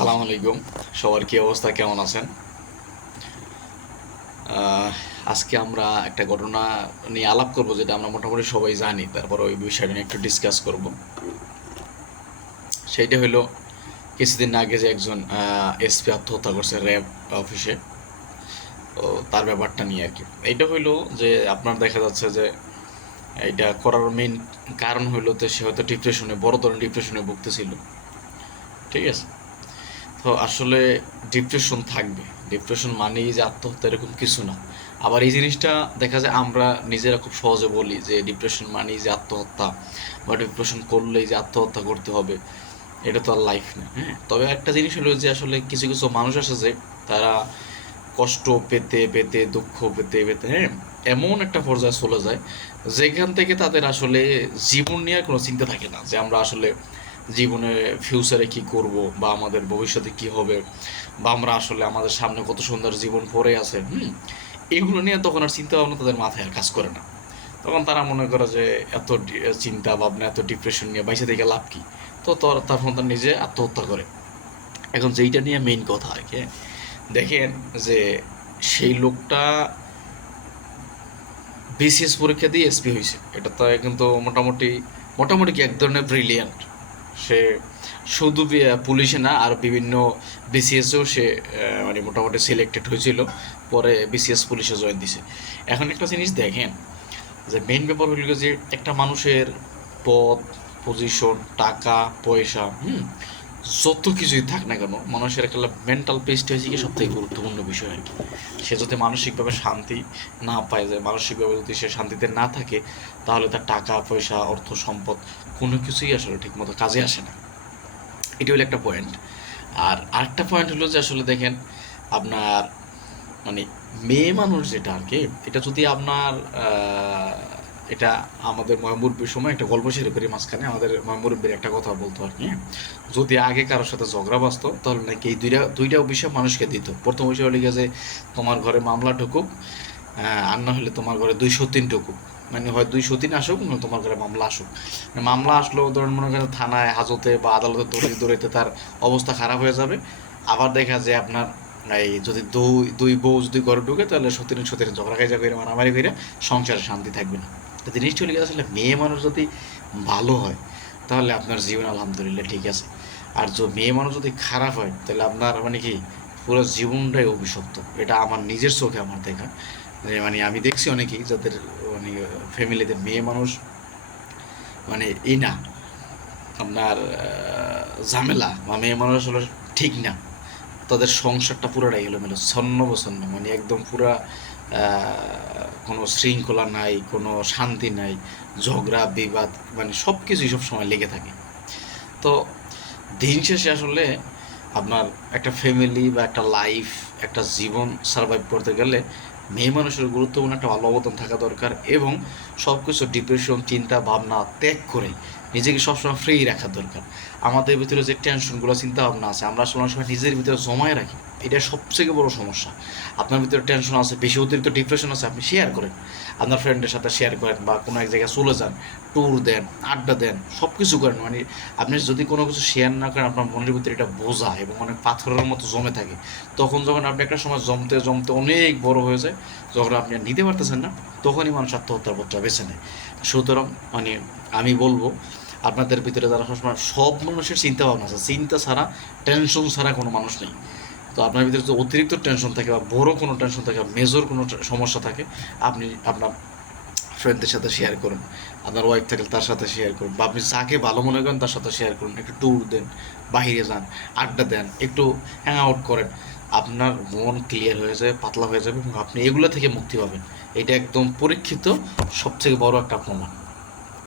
সালাম আলাইকুম। সবার কি অবস্থা? কেমন আছেন? আজকে আমরা একটা ঘটনা নিয়ে আলাপ করব, যেটা আমরা মোটামুটি সবাই জানি। তারপর ওই বিষয়টা নিয়ে একটু ডিসকাস করব। সেইটা হলো, কিছুদিন আগে যে একজন এসপি আত্মহত্যা করছে র্যাব অফিসে তো তার ব্যাপারটা নিয়ে আর কি। এইটা হইল যে, আপনার দেখা যাচ্ছে যে, এইটা করার মেইন কারণ হইল তো সে হয়তো ডিপ্রেশনে বড় ধরনের ডিপ্রেশনে ভুগতেছিল। ঠিক আছে? তো আসলে ডিপ্রেশন থাকবে। ডিপ্রেশন মানেই যে আত্মহত্যা এরকম কিছু না। আবার এই জিনিসটা দেখা যায় আমরা নিজেরা খুব সহজে বলি যে ডিপ্রেশন মানেই যে আত্মহত্যা বা ডিপ্রেশন করলেই যে আত্মহত্যা করতে হবে। এটা তো আর লাইফ না হ্যাঁ? তবে একটা জিনিস হলো যে আসলে কিছু কিছু মানুষ আছে যে তারা কষ্ট পেতে পেতে, দুঃখ পেতে পেতে হ্যাঁ? এমন একটা পর্যায়ে চলে যায় যেখান থেকে তাদের আসলে জীবন নিয়ে কোনো চিন্তা থাকে না যে আমরা আসলে জীবনে ফিউচারে কি করব? বা আমাদের ভবিষ্যতে কি হবে? বা আমরা আসলে আমাদের সামনে কত সুন্দর জীবন পড়ে আছে, হুম? এগুলো নিয়ে তখন আর চিন্তা ভাবনা তাদের মাথায় আর কাজ করে না। তখন তারা মনে করে যে, এত চিন্তা ভাবনা এত ডিপ্রেশন নিয়ে বাইসে থেকে লাভ কি? তো তর- তখন তার নিজে আত্মহত্যা করে। এখন যেইটা নিয়ে মেইন কথা আর কি দেখেন যে, সেই লোকটা বিসিএস পরীক্ষা দিয়ে এসপি হয়েছে এটা তো কিন্তু মোটামুটি মোটামুটি কি এক ধরনের ব্রিলিয়ান্ট সে শুধু পুলিশে না, আর বিভিন্ন বিসিএসও সে মানে মোটামুটি সিলেক্টেড হয়েছিল। পরে বিসিএস পুলিশে জয়েন দিছে। এখন একটা জিনিস দেখেন, যে মেইন ব্যাপার হলো যে একটা মানুষের পদ পজিশন টাকা, পয়সা, হুম? যত কিছুই থাক না কেন, মানুষের একটা মেন্টাল পেস্ট হয়েছে কি সবথেকে গুরুত্বপূর্ণ বিষয় আর কি। সে যদি মানসিকভাবে শান্তি না পায় যায় মানসিকভাবে যদি সে শান্তিতে না থাকে, তাহলে তার টাকা, পয়সা, অর্থ, সম্পদ কোনো কিছুই আসলে ঠিকমতো কাজে আসে না। এটি হলো একটা পয়েন্ট আর আরেকটা পয়েন্ট হলো যে আসলে দেখেন, আপনার মানে মেয়ে মানুষ যেটা আর কি, এটা যদি আপনার এটা আমাদের মহামুরব্বীর সময় একটা গল্প শেয়ার করি মাঝখানে, আমাদের মহামুরব্বীর একটা কথা বলতো আর কি। যদি আগে কারোর সাথে ঝগড়া বাঁচতো, তাহলে নাকি এই দুইটা দুইটা বিষয় মানুষকে দিত। প্রথম বিষয় হলো যে তোমার ঘরে মামলা ঢুকুক আর না হলে তোমার ঘরে দুইশো তিন ঢুকুক। মানে হয় দুইশো তিন আসুক, না তোমার ঘরে মামলা আসুক। মানে মামলা আসলো, ধরেন মনে করেন থানায়, হাজতে বা আদালতে দৌড়াইতে দৌড়াইতে তার অবস্থা খারাপ হয়ে যাবে। আবার দেখা যায় আপনার এই যদি দুই দুই বউ যদি ঘরে ঢুকে, তাহলে সতীন সতীন ঝগড়া খাইজা করে মারামারি করে সংসারে শান্তি থাকবে না। তো জিনিসটা হলে আসলে মেয়ে মানুষ যদি ভালো হয়, তাহলে আপনার জীবন আলহামদুলিল্লাহ ঠিক আছে। আর যে মেয়ে মানুষ যদি খারাপ হয়, তাহলে আপনার মানে কি, পুরো জীবনটাই অভিশপ্ত। এটা আমার নিজের চোখে আমার দেখা। মানে আমি দেখছি অনেকেই যাদের মানে ফ্যামিলিতে মেয়ে মানুষ মানে এই না, আপনার ঝামেলা বা মেয়ে মানুষ হলো ঠিক না। তাদের সংসারটা পুরোটাই এলোমেলো, ছন্ন বছন্ন মানে একদম পুরা কোনো শৃঙ্খলা নাই, কোনো শান্তি নাই, ঝগড়া, বিবাদ মানে সব কিছুই সব সময় লেগে থাকে। তো দিন শেষে আসলে আপনার একটা ফ্যামিলি বা একটা লাইফ একটা জীবন সার্ভাইভ করতে গেলে মেয়ে মানুষের গুরুত্বপূর্ণ একটা ভালো অবদান থাকা দরকার এবং সব কিছু ডিপ্রেশন চিন্তা, ভাবনা ত্যাগ করে নিজেকে সবসময় ফ্রি রাখা দরকার। আমাদের ভিতরে যে টেনশনগুলো চিন্তা ভাবনা আছে, আমরা আসলে সময় নিজের ভিতরে জমায় রাখি। এটা সবথেকে বড় সমস্যা। আপনার ভিতরে টেনশন আছে, বেশি অতিরিক্ত ডিপ্রেশন আছে, আপনি শেয়ার করেন। আপনার ফ্রেন্ডের সাথে শেয়ার করেন বা কোনো এক জায়গায় চলে যান ট্যুর দেন, আড্ডা দেন সব কিছু করেন। মানে আপনি যদি কোনো কিছু শেয়ার না করেন, আপনার মনের ভিতরে এটা বোঝা এবং অনেক পাথরের মতো জমে থাকে। তখন যখন আপনি একটা সময় জমতে জমতে অনেক বড় হয়ে যায় যখন আপনি নিতে পারতেছেন না। তখনই মানুষ আত্মহত্যার পথটা বেছে নেয়। সুতরাং মানে আমি বলব, আপনাদের ভিতরে যারা সবসময়, সব মানুষের চিন্তা ভাবনা আছে। চিন্তা ছাড়া টেনশন ছাড়া কোনো মানুষ নেই। তো আপনার ভিতরে যদি অতিরিক্ত টেনশন থাকে বা বড় কোনো টেনশন থাকে বা মেজর কোনো সমস্যা থাকে, আপনি আপনার ফ্রেন্ডদের সাথে শেয়ার করুন। আপনার ওয়াইফ থাকলে তার সাথে শেয়ার করুন। বা আপনি যাকে ভালো মনে করেন তার সাথে শেয়ার করুন। একটু ট্যুর দেন বাহিরে যান, আড্ডা দেন, একটু হ্যাং আউট করেন। আপনার মন ক্লিয়ার হয়ে যাবে, পাতলা হয়ে যাবে এবং আপনি এগুলো থেকে মুক্তি পাবেন। এটা একদম পরীক্ষিত সবথেকে বড় একটা প্রমাণ।